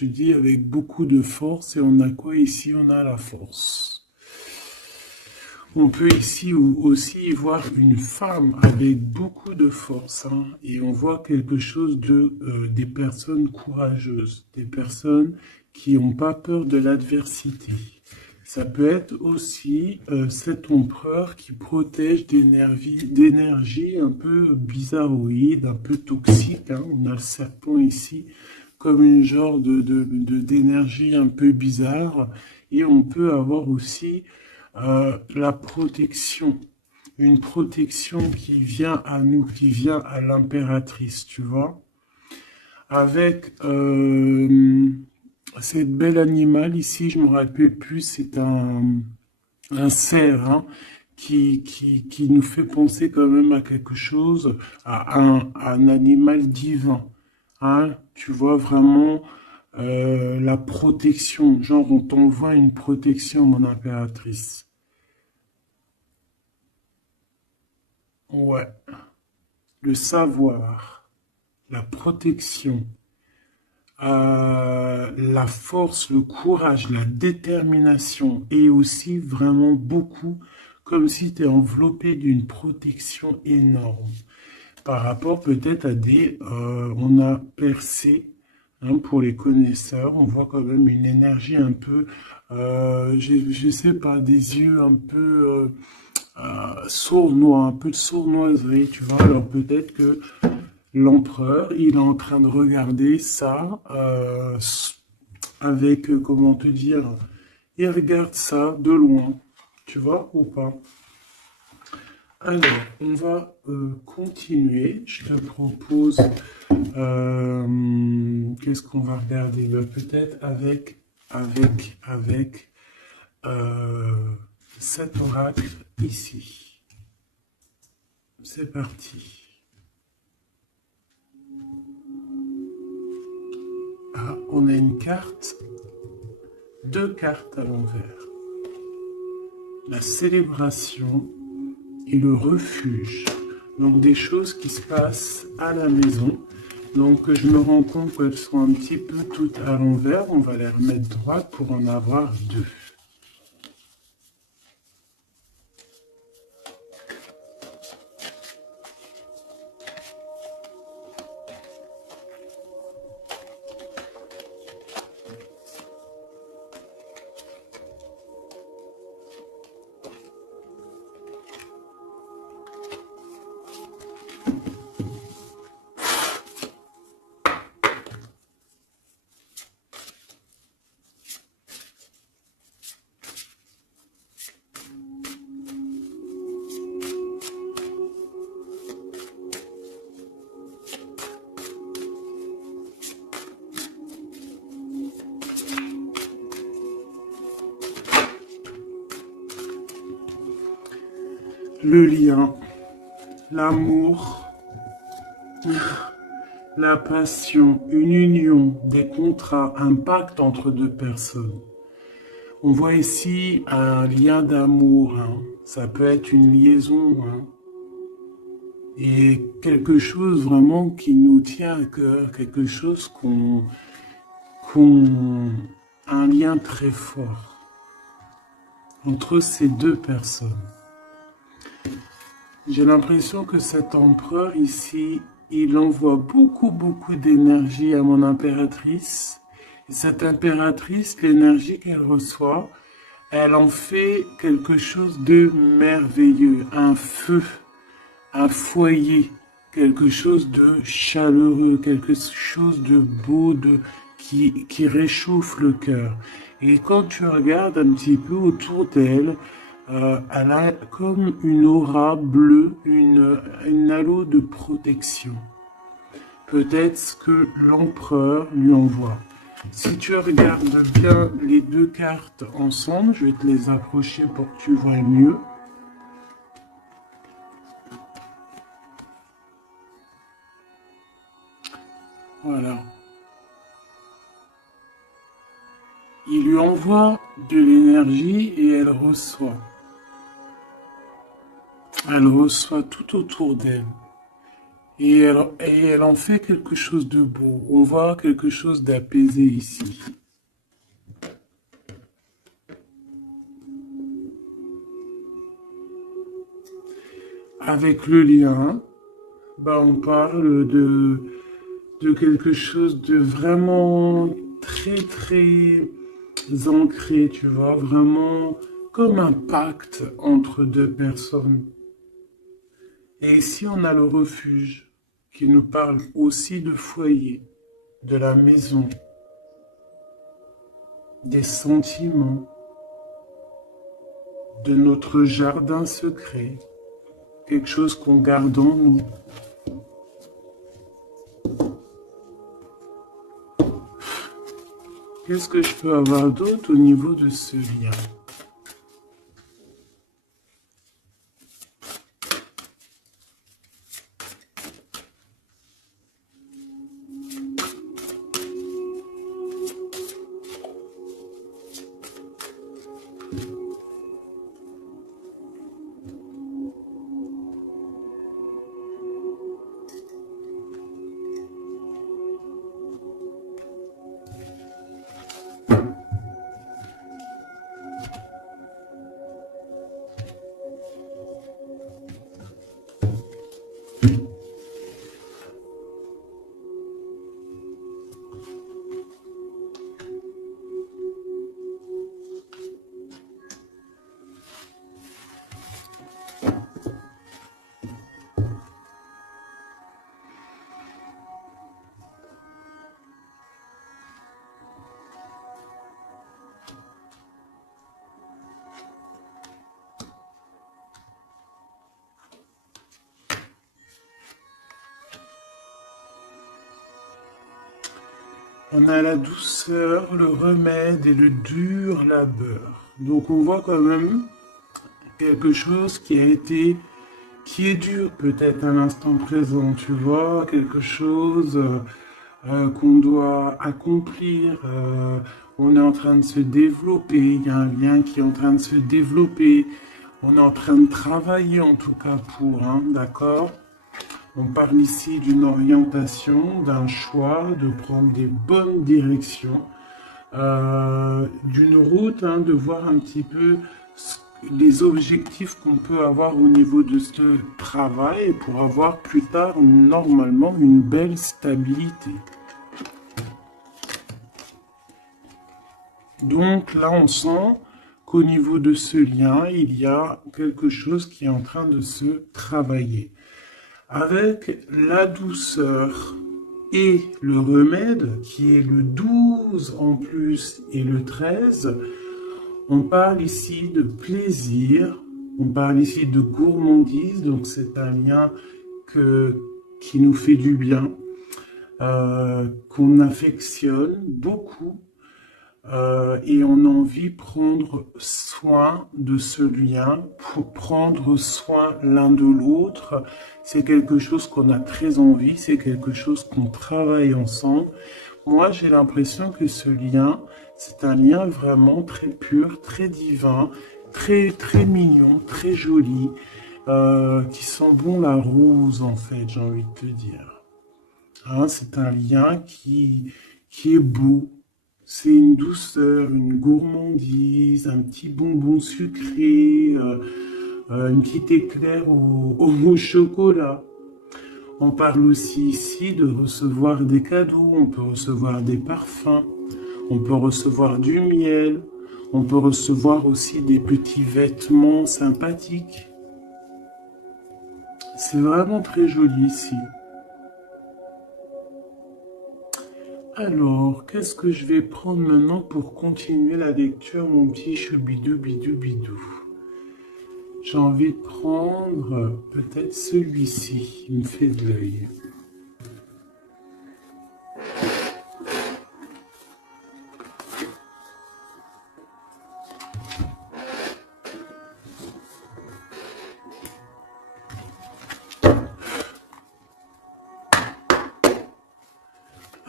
Je dis avec beaucoup de force et on a quoi ici? On a la force. On peut ici aussi voir une femme avec beaucoup de force, hein, et on voit quelque chose des personnes courageuses, des personnes qui n'ont pas peur de l'adversité. Ça peut être aussi cet empereur qui protège d'énergie un peu bizarroïde, un peu toxique, hein. On a le serpent ici comme une genre d'énergie un peu bizarre. Et on peut avoir aussi la protection, une protection qui vient à nous, qui vient à l'impératrice, tu vois, avec cette belle animal ici, je me rappelle plus, c'est un cerf, hein, qui nous fait penser quand même à quelque chose, à un animal divin. Hein, tu vois vraiment la protection, genre on t'envoie une protection, mon impératrice. Ouais, le savoir, la protection, la force, le courage, la détermination et aussi vraiment beaucoup comme si tu es enveloppé d'une protection énorme par rapport peut-être à on a percé, hein, pour les connaisseurs, on voit quand même une énergie un peu, je sais pas, des yeux un peu sournois, un peu de sournoiserie, tu vois. Alors peut-être que l'empereur, il est en train de regarder ça avec, comment te dire, il regarde ça de loin, tu vois, ou pas. Alors, on va continuer. Je te propose, qu'est-ce qu'on va regarder? Ben, peut-être avec euh, cet oracle ici. C'est parti. Ah, on a une carte, deux cartes à l'envers. La célébration et le refuge. Donc des choses qui se passent à la maison. Donc je me rends compte qu'elles sont un petit peu toutes à l'envers. On va les remettre droites pour en avoir deux. Le lien, l'amour, la passion, une union, des contrats, un pacte entre deux personnes. On voit ici un lien d'amour, hein. Ça peut être une liaison, hein, et quelque chose vraiment qui nous tient à cœur, quelque chose qu'on, un lien très fort entre ces deux personnes. J'ai l'impression que cet empereur ici, il envoie beaucoup d'énergie à mon impératrice. Et cette impératrice, l'énergie qu'elle reçoit, elle en fait quelque chose de merveilleux, un feu, un foyer, quelque chose de chaleureux, quelque chose de beau, qui réchauffe le cœur. Et quand tu regardes un petit peu autour d'elle, elle a comme une aura bleue, une halo de protection. Peut-être ce que l'empereur lui envoie. Si tu regardes bien les deux cartes ensemble, je vais te les approcher pour que tu vois mieux. Voilà. Il lui envoie de l'énergie et elle reçoit. Elle reçoit tout autour d'elle. Et elle en fait quelque chose de beau. On voit quelque chose d'apaisé ici. Avec le lien, bah, on parle de quelque chose de vraiment très très ancré, tu vois, vraiment comme un pacte entre deux personnes. Et ici, on a le refuge qui nous parle aussi de foyer, de la maison, des sentiments, de notre jardin secret, quelque chose qu'on garde en nous. Qu'est-ce que je peux avoir d'autre au niveau de ce lien? On a la douceur, le remède et le dur labeur. Donc on voit quand même quelque chose qui est dur peut-être à l'instant présent, tu vois, quelque chose qu'on doit accomplir. On est en train de se développer, il y a un lien qui est en train de se développer. On est en train de travailler en tout cas pour, hein, d'accord? On parle ici d'une orientation, d'un choix, de prendre des bonnes directions, d'une route, hein, de voir un petit peu les objectifs qu'on peut avoir au niveau de ce travail pour avoir plus tard normalement une belle stabilité. Donc là, on sent qu'au niveau de ce lien, il y a quelque chose qui est en train de se travailler. Avec la douceur et le remède, qui est le 12 en plus et le 13, on parle ici de plaisir, on parle ici de gourmandise, donc c'est un lien qui nous fait du bien, qu'on affectionne beaucoup. Et on a envie de prendre soin de ce lien, pour prendre soin l'un de l'autre. C'est quelque chose qu'on a très envie, c'est quelque chose qu'on travaille ensemble. Moi, j'ai l'impression que ce lien, c'est un lien vraiment très pur, très divin, très, très mignon, très joli, qui sent bon la rose, en fait, j'ai envie de te dire. Hein, c'est un lien qui est beau. C'est une douceur, une gourmandise, un petit bonbon sucré, une petite éclair au chocolat. On parle aussi ici de recevoir des cadeaux, on peut recevoir des parfums, on peut recevoir du miel, on peut recevoir aussi des petits vêtements sympathiques. C'est vraiment très joli ici. Alors, qu'est-ce que je vais prendre maintenant pour continuer la lecture, mon petit choubidou bidou bidou? J'ai envie de prendre peut-être celui-ci, il me fait de l'œil.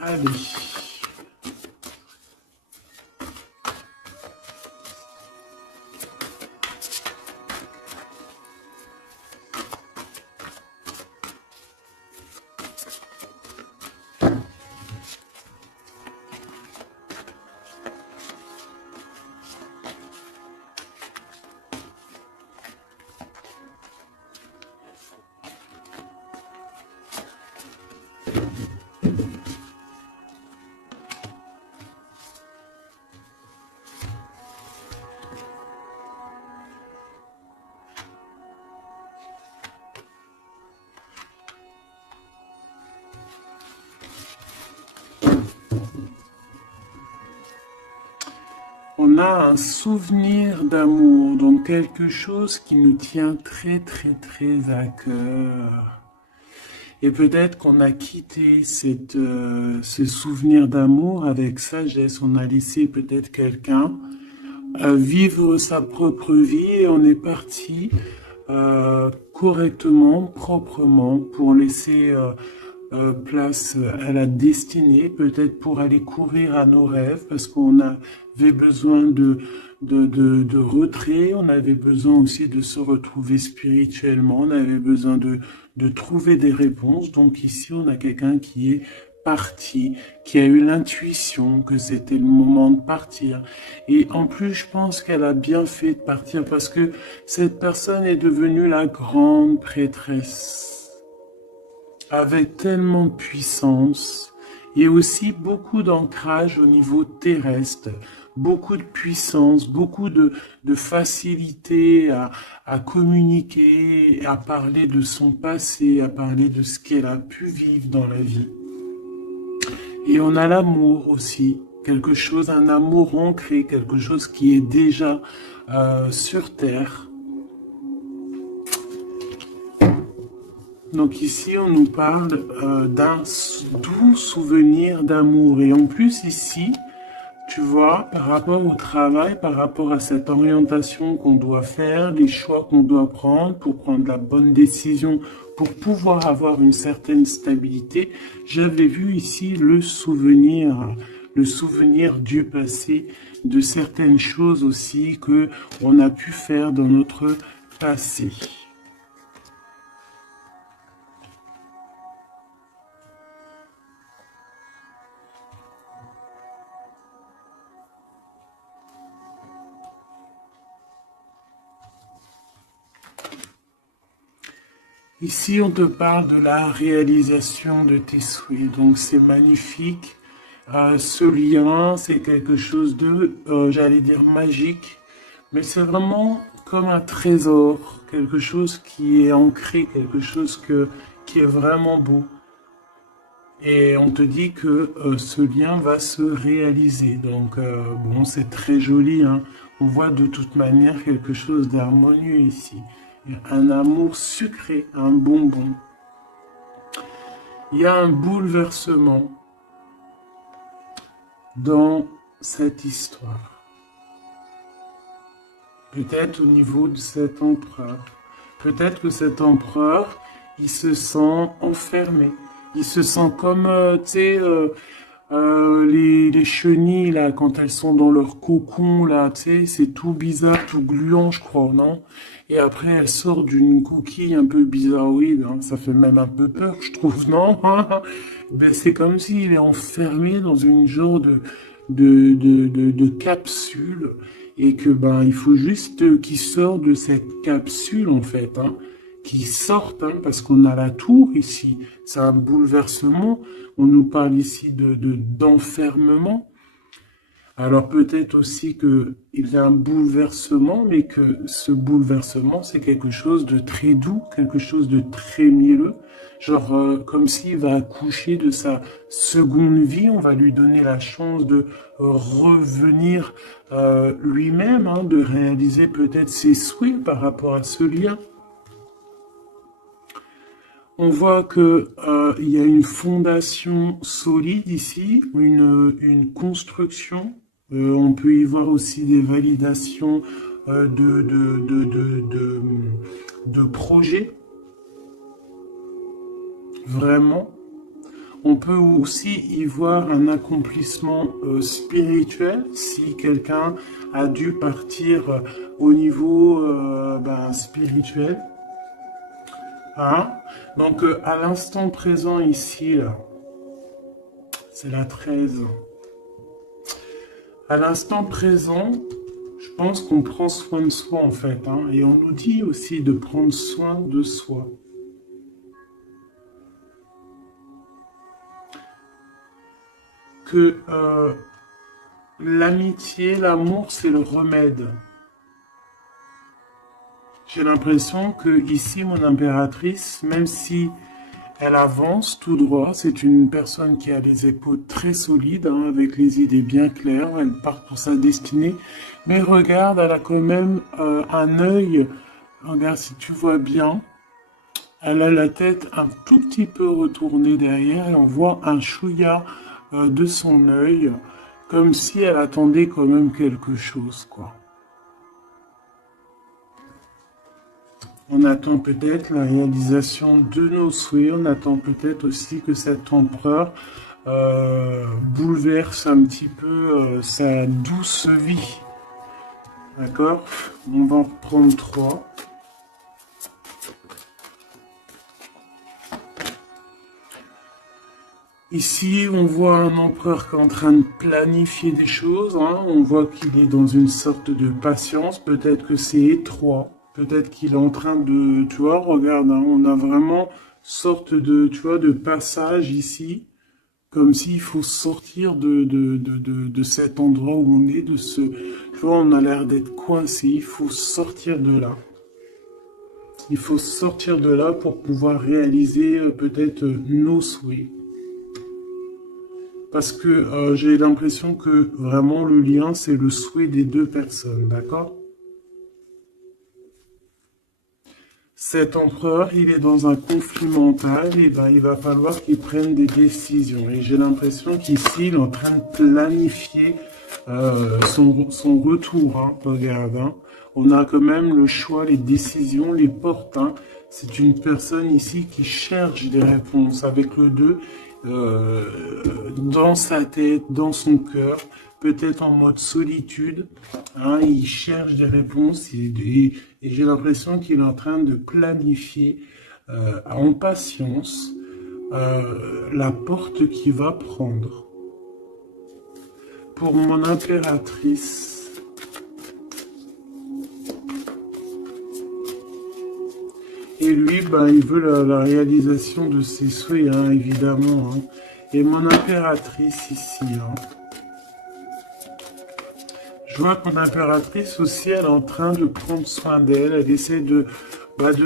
Allez. on a un souvenir d'amour, donc quelque chose qui nous tient très très très à cœur. Et peut-être qu'on a quitté ce souvenir d'amour avec sagesse, on a laissé peut-être quelqu'un vivre sa propre vie et on est parti correctement, proprement, pour laisser place à la destinée, peut-être pour aller courir à nos rêves, parce qu'on avait besoin de retrait, on avait besoin aussi de se retrouver spirituellement, on avait besoin de trouver des réponses. Donc ici, on a quelqu'un qui est parti, qui a eu l'intuition que c'était le moment de partir. Et en plus, je pense qu'elle a bien fait de partir parce que cette personne est devenue la grande prêtresse, avec tellement de puissance et aussi beaucoup d'ancrage au niveau terrestre, beaucoup de puissance, beaucoup de facilité à communiquer, à parler de son passé, à parler de ce qu'elle a pu vivre dans la vie. Et on a l'amour aussi, quelque chose, un amour ancré, quelque chose qui est déjà sur Terre. Donc ici, on nous parle d'un doux souvenir d'amour. Et en plus, ici, tu vois, par rapport au travail, par rapport à cette orientation qu'on doit faire, les choix qu'on doit prendre pour prendre la bonne décision, pour pouvoir avoir une certaine stabilité, j'avais vu ici le souvenir du passé, de certaines choses aussi que on a pu faire dans notre passé. Ici, on te parle de la réalisation de tes souhaits. Donc, c'est magnifique. Ce lien, c'est quelque chose de, j'allais dire, magique. Mais c'est vraiment comme un trésor. Quelque chose qui est ancré, quelque chose qui est vraiment beau. Et on te dit que ce lien va se réaliser. Donc, bon, c'est très joli, hein. On voit de toute manière quelque chose d'harmonieux ici. Un amour sucré, un bonbon. Il y a un bouleversement dans cette histoire. Peut-être au niveau de cet empereur. Peut-être que cet empereur, il se sent enfermé. Il se sent comme, tu sais, les chenilles, là, quand elles sont dans leur cocon, là, tu sais, c'est tout bizarre, tout gluant, je crois, non? Et après, elle sort d'une coquille un peu bizarroïde, hein. Ça fait même un peu peur, je trouve, non? Ben, c'est comme s'il est enfermé dans une genre de capsule, et que, ben, il faut juste qu'il sorte de cette capsule, en fait, hein. Qui sortent, hein, parce qu'on a la tour ici, c'est un bouleversement, on nous parle ici d'enfermement. Alors peut-être aussi qu'il y a un bouleversement, mais que ce bouleversement, c'est quelque chose de très doux, quelque chose de très mielleux, genre comme s'il va accoucher de sa seconde vie, on va lui donner la chance de revenir lui-même, hein, de réaliser peut-être ses souhaits par rapport à ce lien. On voit que il y a une fondation solide ici, une construction. On peut y voir aussi des validations de projets. Vraiment. On peut aussi y voir un accomplissement spirituel si quelqu'un a dû partir au niveau spirituel. Hein? Donc, à l'instant présent ici, là, c'est la 13. À l'instant présent, je pense qu'on prend soin de soi, en fait. Hein, et on nous dit aussi de prendre soin de soi. Que l'amitié, l'amour, c'est le remède. J'ai l'impression que ici, mon impératrice, même si Elle avance tout droit. C'est une personne qui a les épaules très solides, hein, avec les idées bien claires. Elle part pour sa destinée. Mais regarde, elle a quand même un œil. Regarde si tu vois bien. Elle a la tête un tout petit peu retournée derrière et on voit un chouïa de son œil, comme si elle attendait quand même quelque chose, quoi. On attend peut-être la réalisation de nos souhaits, on attend peut-être aussi que cet empereur bouleverse un petit peu sa douce vie. D'accord? On va en reprendre 3. Ici, on voit un empereur qui est en train de planifier des choses, hein. On voit qu'il est dans une sorte de patience. Peut-être que c'est étroit. Peut-être qu'il est en train de... Tu vois, regarde, hein, on a vraiment sorte de, tu vois, de passage ici. Comme s'il faut sortir de cet endroit où on est, de ce... Tu vois, on a l'air d'être coincé. Il faut sortir de là. Il faut sortir de là pour pouvoir réaliser peut-être nos souhaits. Parce que j'ai l'impression que vraiment le lien, c'est le souhait des deux personnes, d'accord? Cet empereur, il est dans un conflit mental, et ben il va falloir qu'il prenne des décisions. Et j'ai l'impression qu'ici, il est en train de planifier son retour, hein, regarde, hein. On a quand même le choix, les décisions, les portes, hein. C'est une personne ici qui cherche des réponses avec le 2, dans sa tête, dans son cœur, peut-être en mode solitude, hein, il cherche des réponses et j'ai l'impression qu'il est en train de planifier en patience la porte qu'il va prendre. Pour mon impératrice, et lui, ben, il veut la réalisation de ses souhaits, hein, évidemment. Hein. Et mon impératrice ici, hein. Je vois que mon impératrice aussi, elle est en train de prendre soin d'elle. Elle essaie de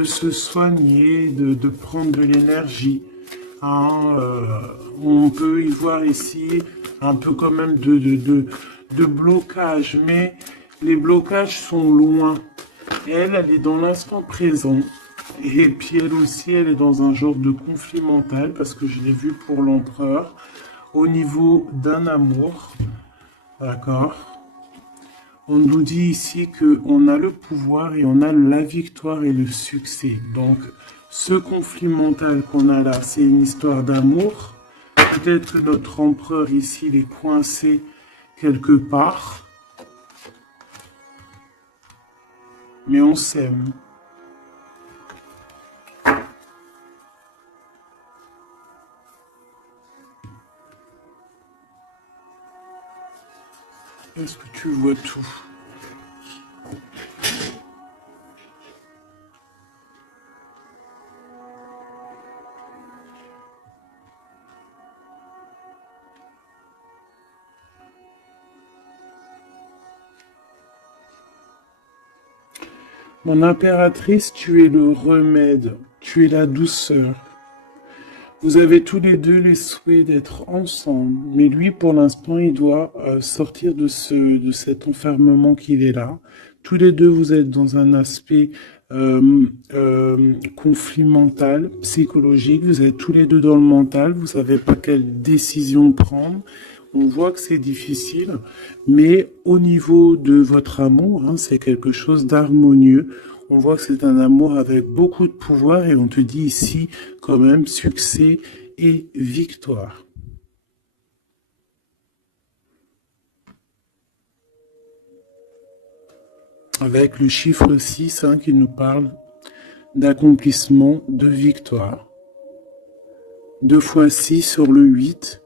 se soigner, de prendre de l'énergie. Hein, on peut y voir ici un peu quand même de blocage. Mais les blocages sont loin. Elle est dans l'instant présent. Et puis elle aussi, elle est dans un genre de conflit mental, parce que je l'ai vu pour l'empereur, au niveau d'un amour. D'accord? On nous dit ici qu'on a le pouvoir et on a la victoire et le succès. Donc, ce conflit mental qu'on a là, c'est une histoire d'amour. Peut-être que notre empereur ici, il est coincé quelque part. Mais on s'aime. Est-ce que tu vois tout? Mon impératrice, tu es le remède, tu es la douceur. Vous avez tous les deux les souhaits d'être ensemble, mais lui, pour l'instant, il doit sortir de cet enfermement qu'il est là. Tous les deux, vous êtes dans un aspect conflit mental, psychologique. Vous êtes tous les deux dans le mental. Vous savez pas quelle décision prendre. On voit que c'est difficile, mais au niveau de votre amour, hein, c'est quelque chose d'harmonieux. On voit que c'est un amour avec beaucoup de pouvoir et on te dit ici quand même succès et victoire. Avec le chiffre 6 hein, qui nous parle d'accomplissement, de victoire. 2 fois 6 sur le 8.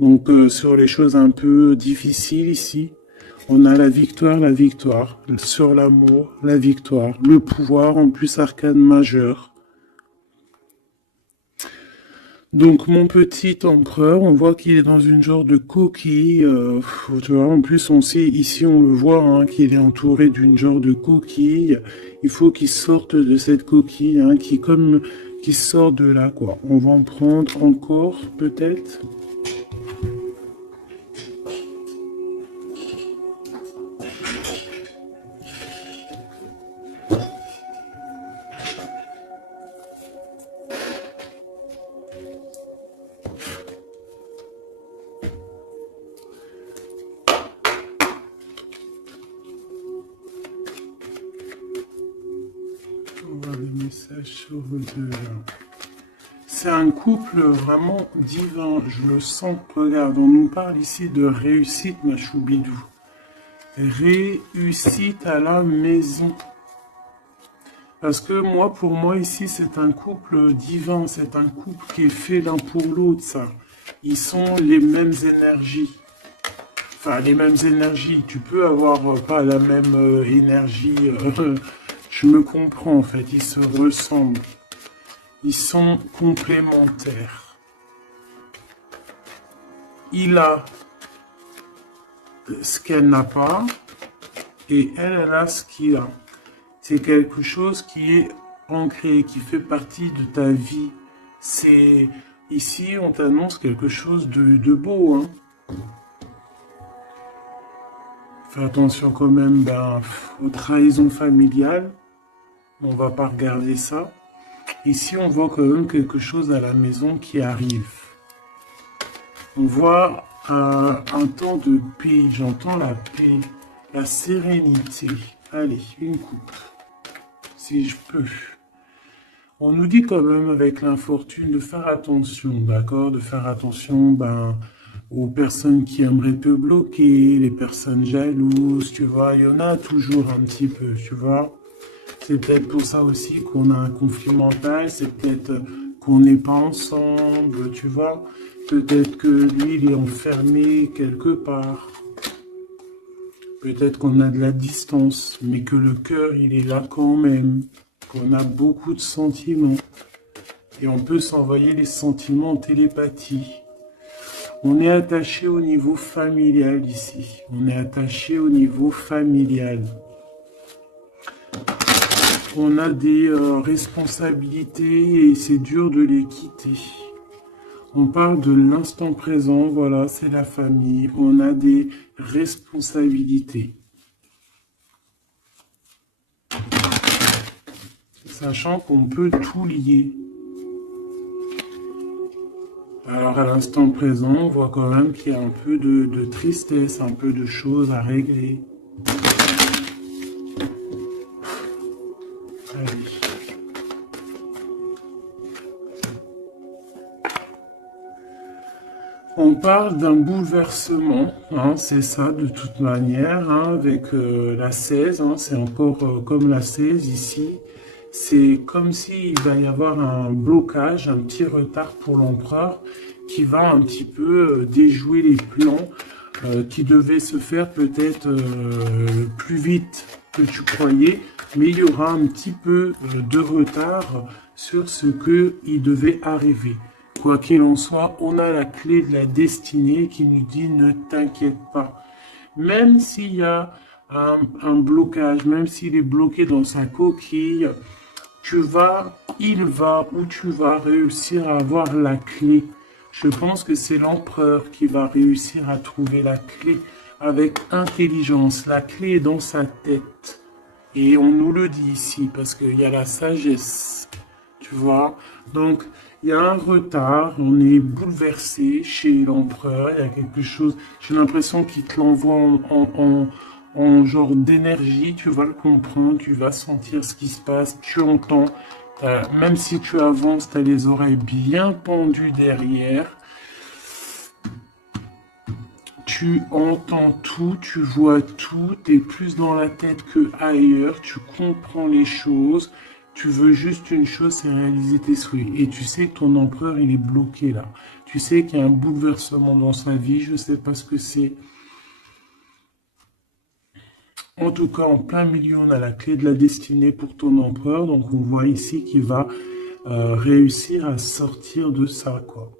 Donc sur les choses un peu difficiles ici, on a la victoire. Sur l'amour, la victoire. Le pouvoir, en plus arcane majeur. Donc mon petit empereur, on voit qu'il est dans une genre de coquille. Tu vois, en plus on sait, ici on le voit, hein, qu'il est entouré d'une genre de coquille. Il faut qu'il sorte de cette coquille, hein, qui sort de là, quoi. On va en prendre encore, peut-être. On va le message sur le deux. C'est un couple vraiment divin, je le sens. Regarde, on nous parle ici de réussite, ma choubidou. Réussite à la maison. Parce que moi, pour moi, ici, c'est un couple divin. C'est un couple qui est fait l'un pour l'autre, ça. Ils sont les mêmes énergies. Enfin, les mêmes énergies. Tu peux avoir pas la même énergie. Je me comprends, en fait. Ils se ressemblent. Ils sont complémentaires. Il a ce qu'elle n'a pas et elle a ce qu'il a. C'est quelque chose qui est ancré, qui fait partie de ta vie. C'est ici, on t'annonce quelque chose de beau. Hein. Fais attention quand même aux trahisons familiales. On va pas regarder ça. Ici, on voit quand même quelque chose à la maison qui arrive. On voit un temps de paix. J'entends la paix, la sérénité. Allez, une coupe, si je peux. On nous dit quand même avec l'infortune de faire attention, d'accord? De faire attention aux personnes qui aimeraient te bloquer, les personnes jalouses, tu vois. Il y en a toujours un petit peu, tu vois. C'est peut-être pour ça aussi qu'on a un conflit mental, c'est peut-être qu'on n'est pas ensemble, tu vois. Peut-être que lui, il est enfermé quelque part. Peut-être qu'on a de la distance, mais que le cœur, il est là quand même. Qu'on a beaucoup de sentiments. Et on peut s'envoyer les sentiments en télépathie. On est attaché au niveau familial ici. On est attaché au niveau familial. On a des responsabilités et c'est dur de les quitter. On parle de l'instant présent, voilà, c'est la famille. On a des responsabilités. Sachant qu'on peut tout lier. Alors à l'instant présent, on voit quand même qu'il y a un peu de tristesse, un peu de choses à régler. Allez. On parle d'un bouleversement, hein, c'est ça de toute manière, hein, avec la 16, hein, c'est encore comme la 16 ici. C'est comme s'il va y avoir un blocage, un petit retard pour l'empereur qui va un petit peu déjouer les plans qui devaient se faire peut-être plus vite que tu croyais, mais il y aura un petit peu de retard sur ce qu'il devait arriver. Quoi qu'il en soit, on a la clé de la destinée qui nous dit ne t'inquiète pas. Même s'il y a un blocage, même s'il est bloqué dans sa coquille, il va ou tu vas réussir à avoir la clé. Je pense que c'est l'empereur qui va réussir à trouver la clé avec intelligence. La clé est dans sa tête. Et on nous le dit ici parce qu'il y a la sagesse. Tu vois? Donc, il y a un retard, on est bouleversé chez l'empereur, il y a quelque chose, j'ai l'impression qu'il te l'envoie en genre d'énergie, tu vas le comprendre, tu vas sentir ce qui se passe, tu entends, même si tu avances, tu as les oreilles bien pendues derrière, tu entends tout, tu vois tout, tu es plus dans la tête que ailleurs, tu comprends les choses. Tu veux juste une chose, c'est réaliser tes souhaits. Et tu sais que ton empereur, il est bloqué là. Tu sais qu'il y a un bouleversement dans sa vie, je ne sais pas ce que c'est. En tout cas, en plein milieu, on a la clé de la destinée pour ton empereur. Donc, on voit ici qu'il va réussir à sortir de ça, quoi.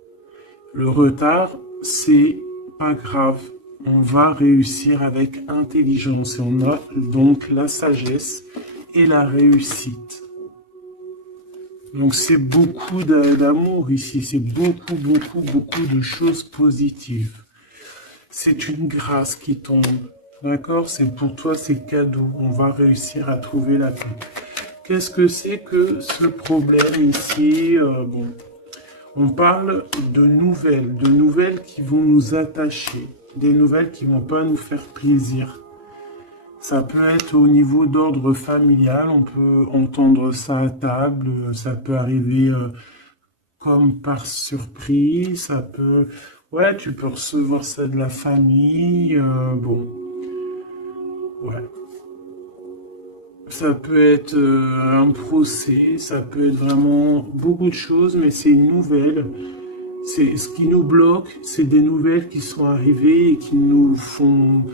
Le retard, c'est pas grave. On va réussir avec intelligence. Et on a donc la sagesse et la réussite. Donc c'est beaucoup d'amour ici, c'est beaucoup, beaucoup, beaucoup de choses positives. C'est une grâce qui tombe, d'accord? C'est pour toi, c'est cadeau. On va réussir à trouver la paix. Qu'est-ce que c'est que ce problème ici? Bon, on parle de nouvelles qui vont nous attacher, des nouvelles qui vont pas nous faire plaisir. Ça peut être au niveau d'ordre familial, on peut entendre ça à table, ça peut arriver comme par surprise, ça peut... Ouais, tu peux recevoir ça de la famille, bon, ouais. Ça peut être un procès, ça peut être vraiment beaucoup de choses, mais c'est une nouvelle. C'est ce qui nous bloque, c'est des nouvelles qui sont arrivées et qui font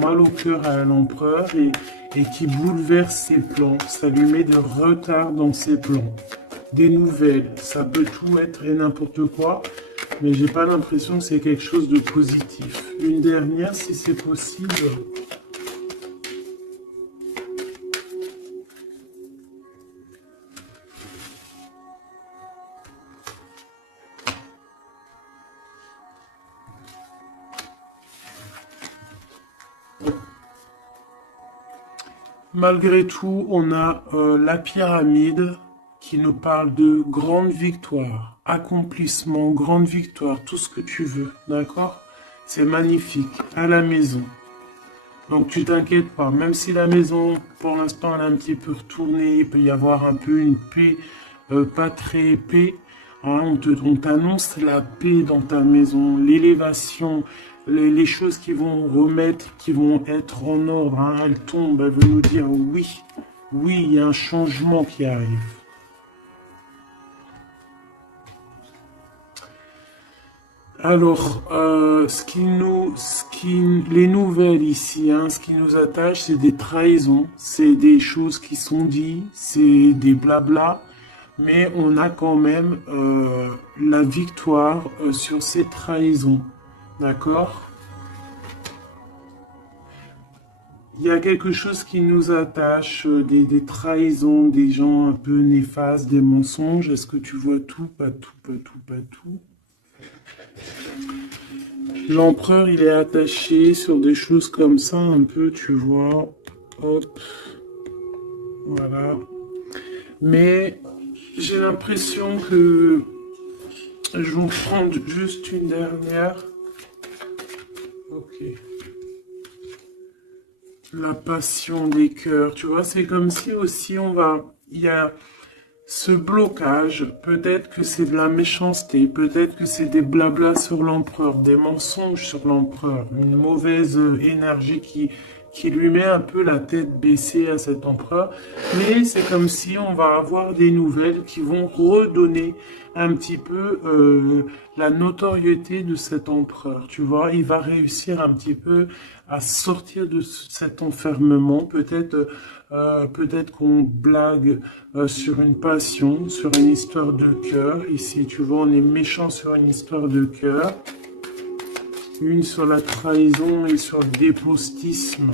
mal au cœur à l'empereur et qui bouleversent ses plans. Ça lui met de retard dans ses plans. Des nouvelles, ça peut tout être et n'importe quoi, mais j'ai pas l'impression que c'est quelque chose de positif. Une dernière, si c'est possible. Malgré tout, on a la pyramide qui nous parle de grande victoire, accomplissement, grande victoire, tout ce que tu veux, d'accord? C'est magnifique, à la maison. Donc tu t'inquiètes pas, même si la maison, pour l'instant, elle est un petit peu retournée, il peut y avoir un peu une paix, pas très paix. Hein, on t'annonce la paix dans ta maison, l'élévation, les choses qui vont remettre, qui vont être en ordre. Hein, elles tombent, elles veulent nous dire oui, oui, il y a un changement qui arrive. Alors, les nouvelles ici, hein, ce qui nous attache, c'est des trahisons, c'est des choses qui sont dites, c'est des blabla, mais on a quand même la victoire sur ces trahisons, d'accord? Il y a quelque chose qui nous attache, des trahisons, des gens un peu néfastes, des mensonges. Est-ce que tu vois tout, pas tout, pas tout, pas tout? L'empereur, il est attaché sur des choses comme ça, un peu, tu vois. Hop, voilà. Mais j'ai l'impression que je vais prendre juste une dernière. Ok. La passion des cœurs, tu vois, c'est comme si aussi il y a ce blocage, peut-être que c'est de la méchanceté, peut-être que c'est des blablas sur l'empereur, des mensonges sur l'empereur, une mauvaise énergie qui lui met un peu la tête baissée à cet empereur. Mais c'est comme si on va avoir des nouvelles qui vont redonner un petit peu la notoriété de cet empereur. Tu vois, il va réussir un petit peu à sortir de cet enfermement. Peut-être qu'on blague sur une passion, sur une histoire de cœur. Ici, tu vois, on est méchant sur une histoire de cœur. Une sur la trahison et sur le dépostisme.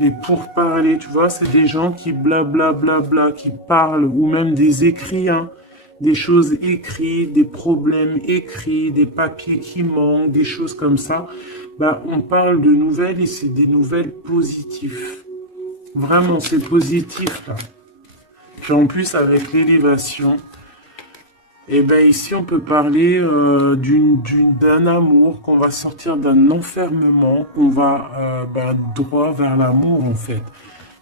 Les pourparlers, tu vois, c'est des gens qui blablabla, qui parlent, ou même des écrits, hein, des choses écrites, des problèmes écrits, des papiers qui manquent, des choses comme ça. Bah, on parle de nouvelles et c'est des nouvelles positives. Vraiment, c'est positif, là. Puis en plus, avec l'élévation, et ben ici, on peut parler d'un amour, qu'on va sortir d'un enfermement, qu'on va droit vers l'amour, en fait.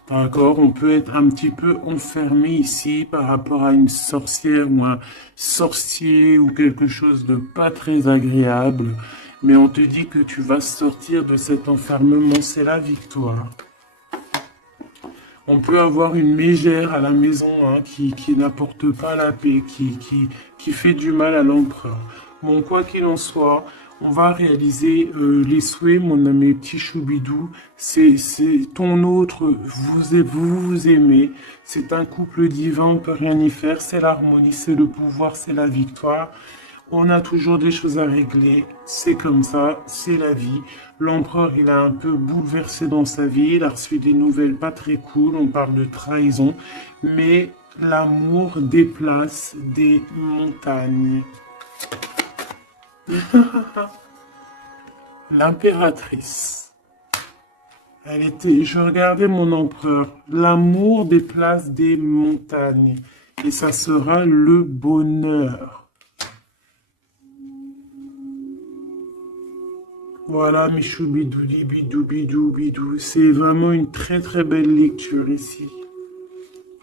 D'accord? On peut être un petit peu enfermé ici par rapport à une sorcière ou un sorcier ou quelque chose de pas très agréable. Mais on te dit que tu vas sortir de cet enfermement, c'est la victoire. On peut avoir une mégère à la maison hein, qui n'apporte pas la paix, qui fait du mal à l'empereur. Bon, quoi qu'il en soit, on va réaliser les souhaits, mon ami petit choubidou. C'est ton autre, vous aimez. C'est un couple divin, on peut rien y faire. C'est l'harmonie, c'est le pouvoir, c'est la victoire. On a toujours des choses à régler. C'est comme ça, c'est la vie. L'empereur, il a un peu bouleversé dans sa vie. Il a reçu des nouvelles pas très cool. On parle de trahison. Mais l'amour déplace des montagnes. L'impératrice. Elle était, je regardais mon empereur. L'amour déplace des montagnes. Et ça sera le bonheur. Voilà, Michou Bidoudi, Bidou, Bidou, Bidou. C'est vraiment une très très belle lecture ici.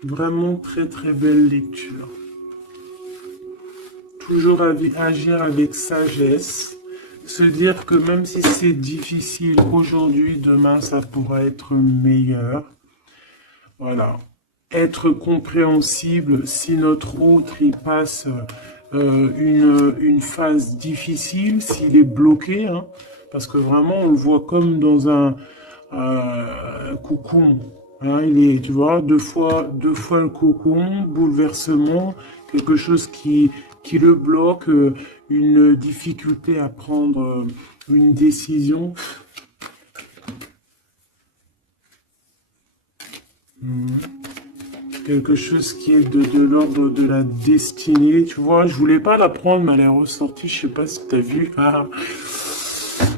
Vraiment très très belle lecture. Toujours agir avec sagesse. Se dire que même si c'est difficile aujourd'hui, demain ça pourra être meilleur. Voilà. Être compréhensible si notre autre il passe une phase difficile, s'il est bloqué, hein, parce que vraiment on le voit comme dans un cocon. Hein, il est, tu vois, deux fois le cocon, bouleversement, quelque chose qui le bloque, une difficulté à prendre une décision. Quelque chose qui est de l'ordre de la destinée, tu vois. Je voulais pas la prendre, mais elle est ressortie, je sais pas si tu as vu. Ah.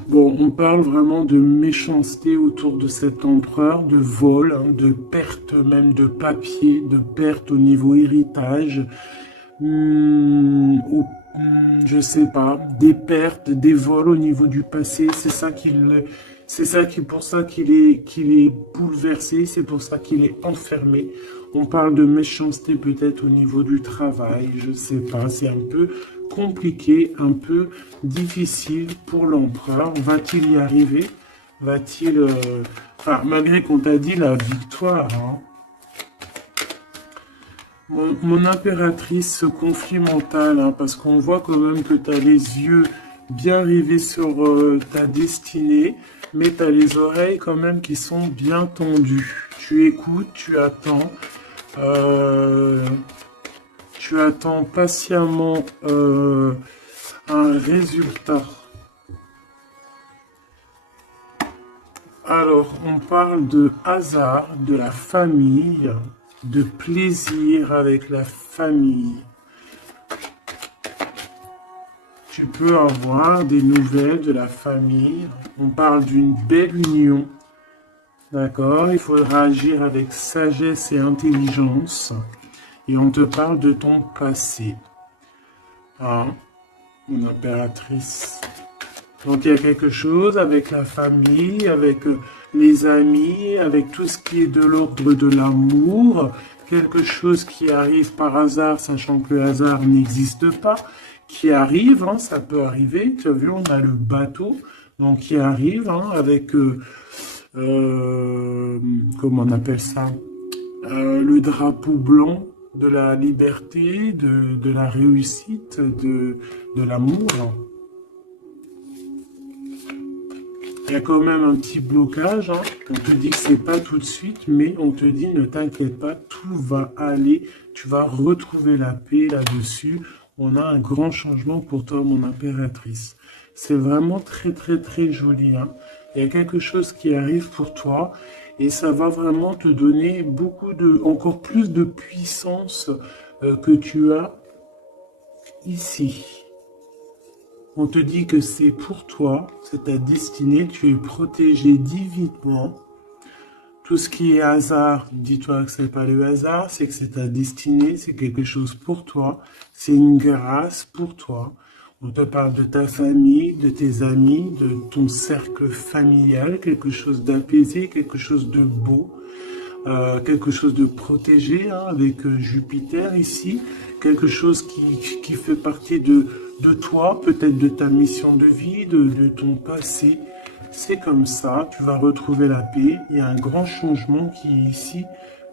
Bon, on parle vraiment de méchanceté autour de cet empereur, de vol, hein, de perte même de papier, de perte au niveau héritage, je sais pas, des pertes, des vols au niveau du passé, c'est pour ça qu'il est bouleversé, c'est pour ça qu'il est enfermé. On parle de méchanceté peut-être au niveau du travail, je sais pas, c'est un peu compliqué, un peu difficile pour l'empereur. Va-t-il y arriver? Va-t-il, enfin, malgré qu'on t'a dit la victoire, hein. Mon impératrice, ce conflit mental, hein, parce qu'on voit quand même que tu as les yeux bien rivés sur ta destinée, mais tu as les oreilles quand même qui sont bien tendues. Euh, tu attends patiemment un résultat. Alors, on parle de hasard, de la famille, de plaisir avec la famille. Tu peux avoir des nouvelles de la famille. On parle d'une belle union. D'accord? Il faudra agir avec sagesse et intelligence. Et on te parle de ton passé. Hein? Mon impératrice. Donc il y a quelque chose avec la famille, avec les amis, avec tout ce qui est de l'ordre de l'amour, quelque chose qui arrive par hasard, sachant que le hasard n'existe pas, qui arrive, hein, ça peut arriver, tu as vu, on a le bateau, donc qui arrive hein, avec, comment on appelle ça, le drapeau blanc de la liberté, de la réussite, de l'amour. Il y a quand même un petit blocage, hein. On te dit que c'est pas tout de suite, mais on te dit ne t'inquiète pas, tout va aller, tu vas retrouver la paix là-dessus. On a un grand changement pour toi, mon impératrice. C'est vraiment très très très joli, hein. Il y a quelque chose qui arrive pour toi et ça va vraiment te donner encore plus de puissance que tu as ici. On te dit que c'est pour toi, c'est ta destinée, tu es protégé divinement. Tout ce qui est hasard, dis-toi que c'est pas le hasard, c'est que c'est ta destinée, c'est quelque chose pour toi, c'est une grâce pour toi. On te parle de ta famille, de tes amis, de ton cercle familial, quelque chose d'apaisé, quelque chose de beau. Quelque chose de protégé hein, avec Jupiter ici, quelque chose qui fait partie de toi, peut-être de ta mission de vie, de ton passé. C'est comme ça, tu vas retrouver la paix. Il y a un grand changement qui est ici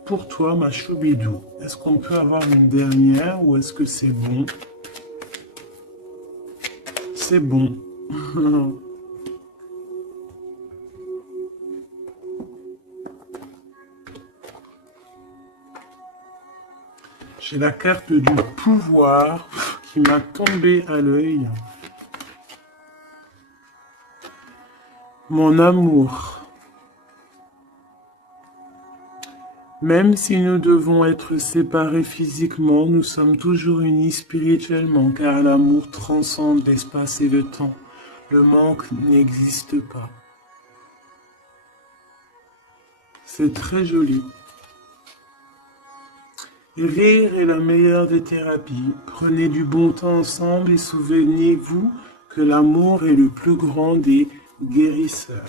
pour toi, ma choubidou. Est-ce qu'on peut avoir une dernière ou est-ce que c'est bon? C'est bon. J'ai la carte du pouvoir qui m'a tombé à l'œil. Mon amour. Même si nous devons être séparés physiquement, nous sommes toujours unis spirituellement, car l'amour transcende l'espace et le temps. Le manque n'existe pas. C'est très joli. Rire est la meilleure des thérapies. Prenez du bon temps ensemble et souvenez-vous que l'amour est le plus grand des guérisseurs.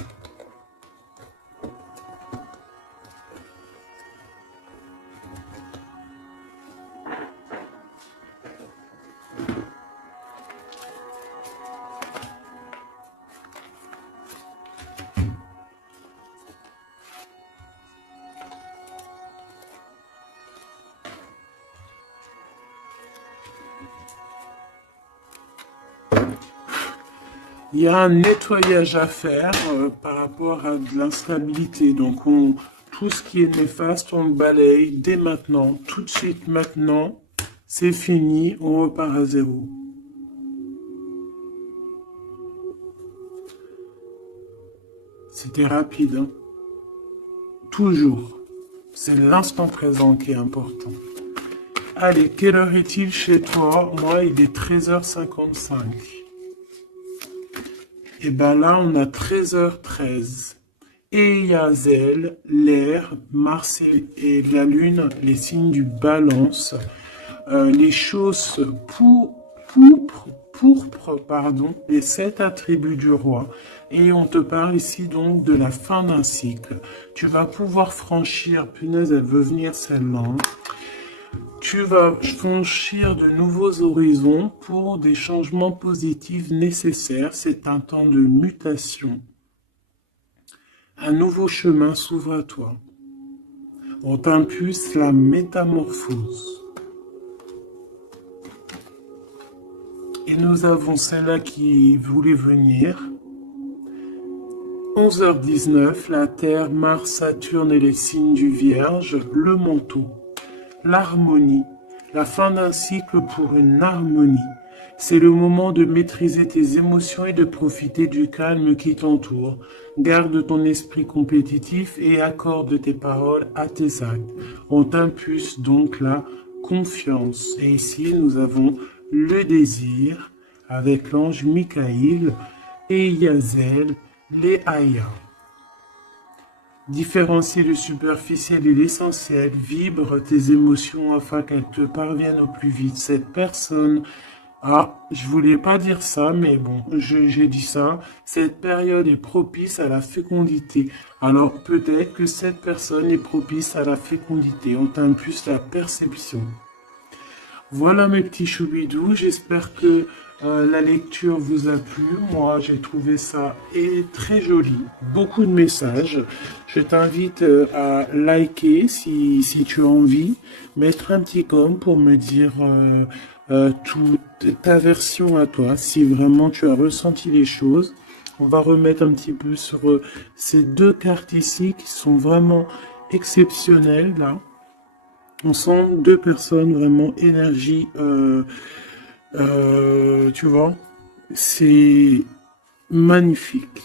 Il y a un nettoyage à faire par rapport à de l'instabilité. Donc, tout ce qui est néfaste, on le balaye dès maintenant, tout de suite maintenant. C'est fini, on repart à zéro. C'était rapide, hein? Toujours. C'est l'instant présent qui est important. Allez, quelle heure est-il chez toi? Moi, il est 13h55. Et ben là, on a 13h13. Et Yazel, l'air, Mars et la Lune, les signes du balance, les choses pourpres, les 7 attributs du roi. Et on te parle ici donc de la fin d'un cycle. Tu vas pouvoir franchir, punaise, elle veut venir celle-là, hein. Tu vas franchir de nouveaux horizons pour des changements positifs nécessaires. C'est un temps de mutation. Un nouveau chemin s'ouvre à toi. On t'impulse la métamorphose. Et nous avons celle-là qui voulait venir. 11h19, la Terre, Mars, Saturne et les signes du Vierge, le manteau. L'harmonie, la fin d'un cycle pour une harmonie. C'est le moment de maîtriser tes émotions et de profiter du calme qui t'entoure. Garde ton esprit compétitif et accorde tes paroles à tes actes. On t'impulse donc la confiance. Et ici, nous avons le désir avec l'ange Michaïl et Yazel, les Aya. Différencier le superficiel et l'essentiel, vibre tes émotions afin qu'elles te parviennent au plus vite. Cette personne, je voulais pas dire ça, mais bon, j'ai dit ça. Cette période est propice à la fécondité. Alors peut-être que cette personne est propice à la fécondité. On t'impulse la perception. Voilà mes petits choubidous, j'espère que la lecture vous a plu. Moi, j'ai trouvé ça très joli. Beaucoup de messages. Je t'invite à liker si tu as envie. Mettre un petit com pour me dire toute ta version à toi. Si vraiment tu as ressenti les choses. On va remettre un petit peu sur ces deux cartes ici qui sont vraiment exceptionnelles là. On sent deux personnes vraiment énergie, tu vois, c'est magnifique.